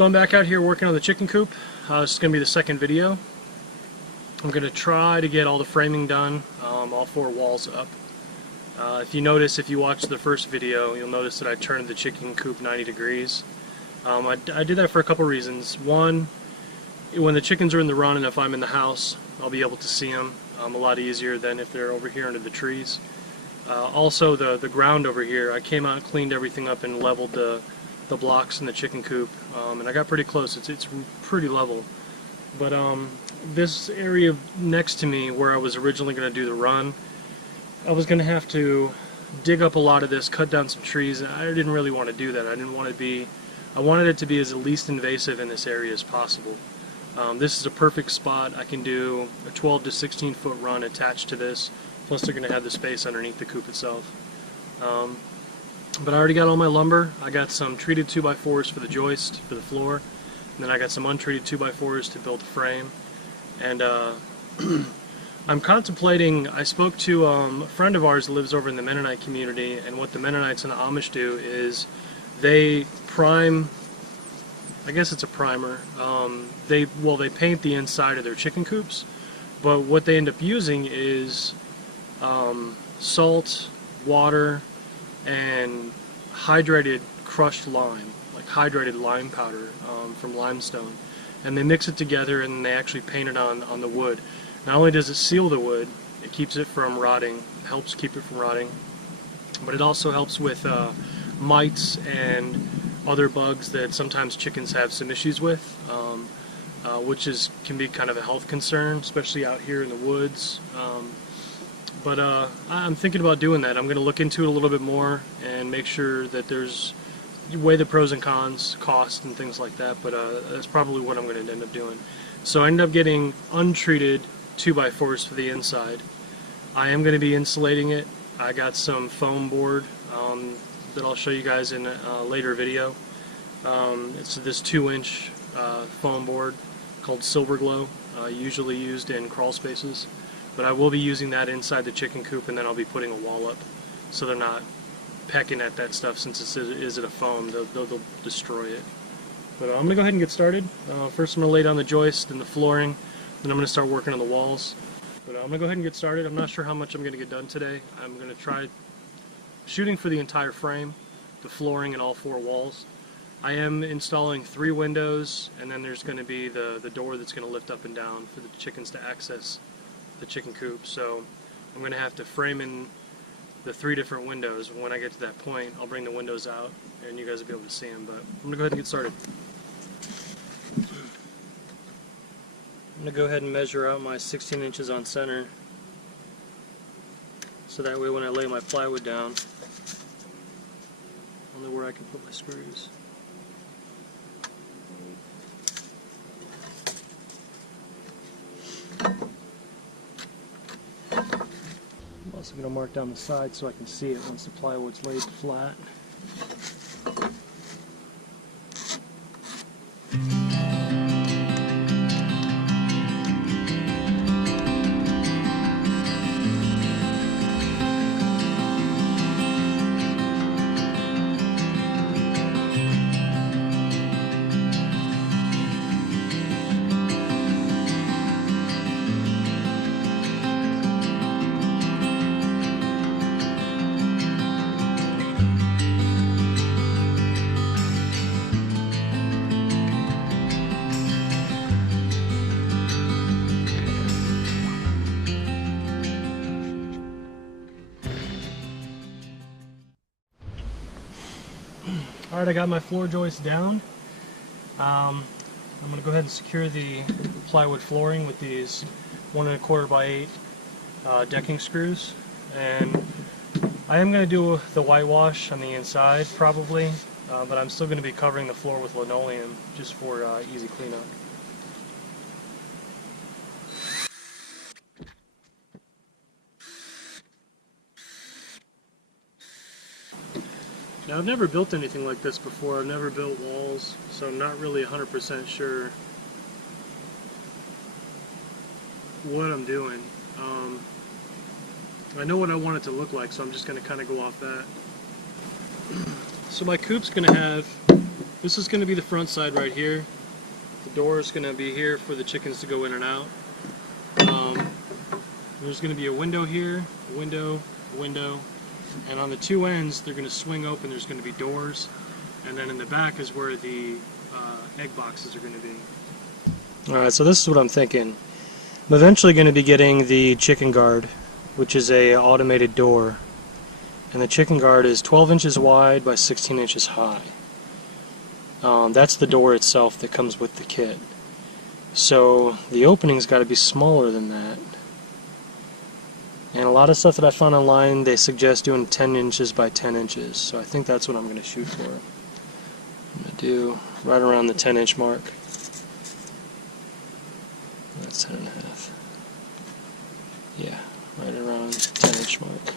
So I'm back out here working on the chicken coop. This is going to be the second video. I'm going to try to get all the framing done, all four walls up. If you notice, if you watched the first video, you'll notice that I turned the chicken coop 90 degrees. I did that for a couple reasons. One, when the chickens are in the run and if I'm in the house, I'll be able to see them a lot easier than if they're over here under the trees. Also, the ground over here, I came out and cleaned everything up and leveled the blocks in the chicken coop, and I got pretty close. It's pretty level. But this area next to me where I was originally going to do the run, I was going to have to dig up a lot of this, cut down some trees, and I didn't really want to do that. I wanted it to be as least invasive in this area as possible. This is a perfect spot. I can do a 12 to 16 foot run attached to this, plus they're going to have the space underneath the coop itself. But I already got all my lumber. I got some treated 2x4s for the joist, for the floor, and then I got some untreated 2x4s to build the frame. And I'm contemplating, I spoke to a friend of ours that lives over in the Mennonite community, and what the Mennonites and the Amish do is they prime, I guess it's a primer, they paint the inside of their chicken coops, but what they end up using is salt, water, and hydrated crushed lime, like hydrated lime powder from limestone, and they mix it together and they actually paint it on the wood. Not only does it seal the wood, it keeps it from rotting, helps keep it from rotting, but it also helps with mites and other bugs that sometimes chickens have some issues with, which can be kind of a health concern, especially out here in the woods. But I'm thinking about doing that. I'm going to look into it a little bit more and make sure that weigh the pros and cons, cost and things like that, but that's probably what I'm going to end up doing. So I ended up getting untreated 2x4s for the inside. I am going to be insulating it. I got some foam board that I'll show you guys in a later video. It's this 2-inch foam board called Silver Glow, usually used in crawl spaces. But I will be using that inside the chicken coop, and then I'll be putting a wall up so they're not pecking at that stuff. Since it is a foam, they'll destroy it. But I'm going to go ahead and get started. First I'm going to lay down the joist and the flooring, then I'm going to start working on the walls. But I'm going to go ahead and get started. I'm not sure how much I'm going to get done today. I'm going to try shooting for the entire frame, the flooring and all four walls. I am installing 3 windows, and then there's going to be the door that's going to lift up and down for the chickens to access the chicken coop. So I'm going to have to frame in the 3 different windows. When I get to that point, I'll bring the windows out and you guys will be able to see them. But I'm going to go ahead and get started. I'm going to go ahead and measure out my 16 inches on center, so that way when I lay my plywood down, I'll know where I can put my screws. I'm also going to mark down the side so I can see it once the plywood's laid flat. Alright, I got my floor joist down. I'm going to go ahead and secure the plywood flooring with these 1 1/4 by 8 decking screws. And I am going to do the whitewash on the inside probably, but I'm still going to be covering the floor with linoleum just for easy cleanup. Now, I've never built anything like this before. I've never built walls, so I'm not really 100% sure what I'm doing. I know what I want it to look like, so I'm just going to kind of go off that. So my coop's going to have This is going to be the front side right here. The door is going to be here for the chickens to go in and out. There's going to be a window here, a window, and on the two ends they're going to swing open. There's going to be doors, and then in the back is where the egg boxes are going to be. Alright, so this is what I'm thinking. I'm eventually going to be getting the chicken guard, which is a automated door, and the chicken guard is 12 inches wide by 16 inches high. That's the door itself that comes with the kit. So the opening's got to be smaller than that. And a lot of stuff that I found online, they suggest doing 10 inches by 10 inches. So I think that's what I'm going to shoot for. I'm going to do right around the 10-inch mark. That's 10 and a half. Yeah, right around 10-inch mark.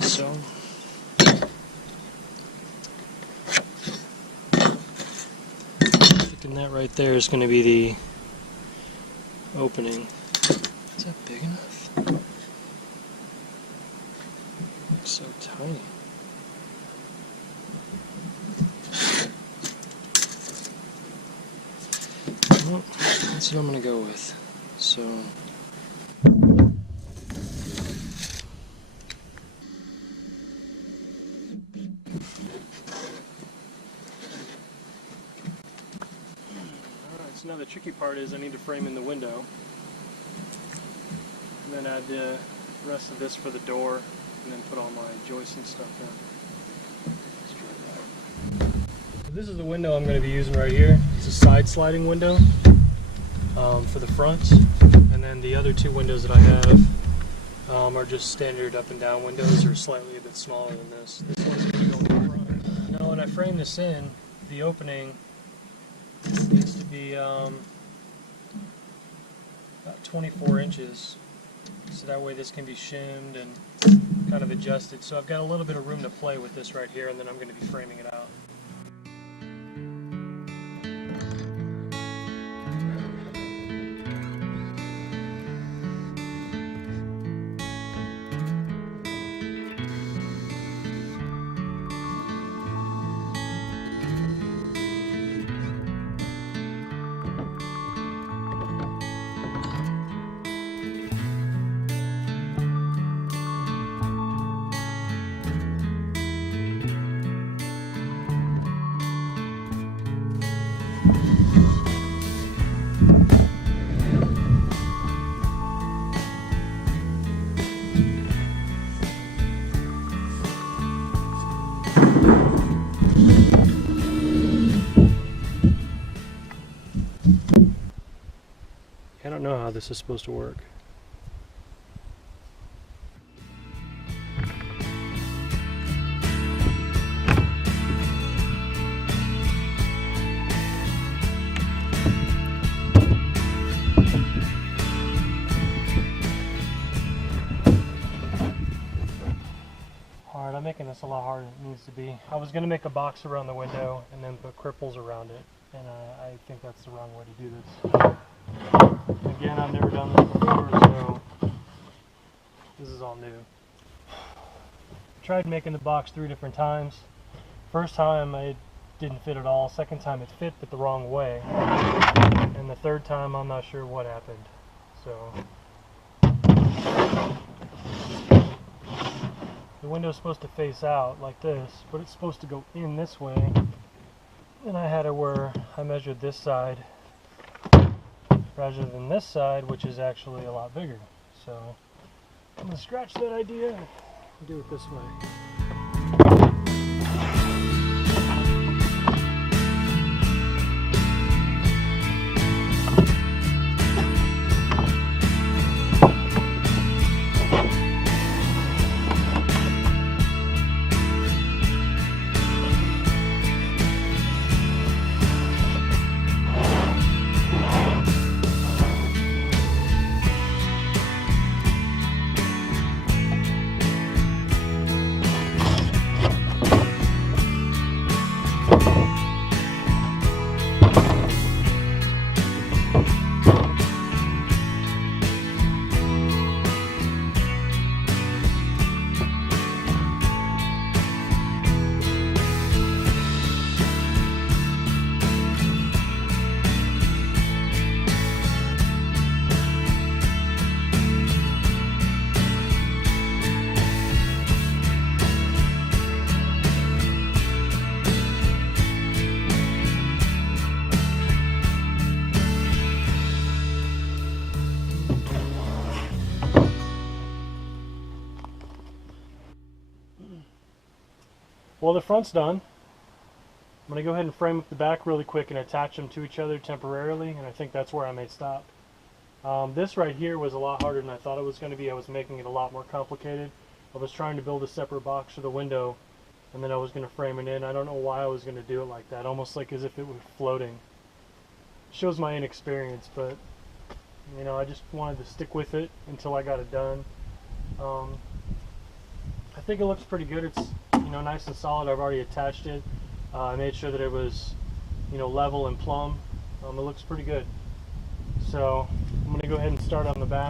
So thinking that right there is going to be the opening. Is that big enough? Looks so tiny. Well, that's what I'm going to go with. So so now the tricky part is I need to frame in the window, and then add the rest of this for the door, and then put all my joists and stuff in. So this is the window I'm going to be using right here. It's a side sliding window for the front, and then the other two windows that I have are just standard up and down windows, or slightly a bit smaller than this. This one's going to go in the front. Now when I frame this in, the opening needs to be about 24 inches, so that way this can be shimmed and kind of adjusted. So I've got a little bit of room to play with this right here, and then I'm going to be framing it out. I don't know how this is supposed to work. Alright, I'm making this a lot harder than it needs to be. I was going to make a box around the window and then put cripples around it, and I think that's the wrong way to do this. Again, I've never done this before, so this is all new. Tried making the box 3 different times. First time it didn't fit at all. Second time it fit, but the wrong way. And the third time I'm not sure what happened. So the window's supposed to face out like this, but it's supposed to go in this way. And I had it where I measured this side rather than this side, which is actually a lot bigger. So I'm going to scratch that idea and do it this way. Well, the front's done. I'm going to go ahead and frame up the back really quick and attach them to each other temporarily, and I think that's where I may stop. This right here was a lot harder than I thought it was going to be. I was making it a lot more complicated. I was trying to build a separate box for the window, and then I was going to frame it in. I don't know why I was going to do it like that, almost like as if it were floating. Shows my inexperience, but you know, I just wanted to stick with it until I got it done. I think it looks pretty good. It's, you know, nice and solid. I've already attached it. I made sure that it was, you know, level and plumb. It looks pretty good. So I'm going to go ahead and start on the back.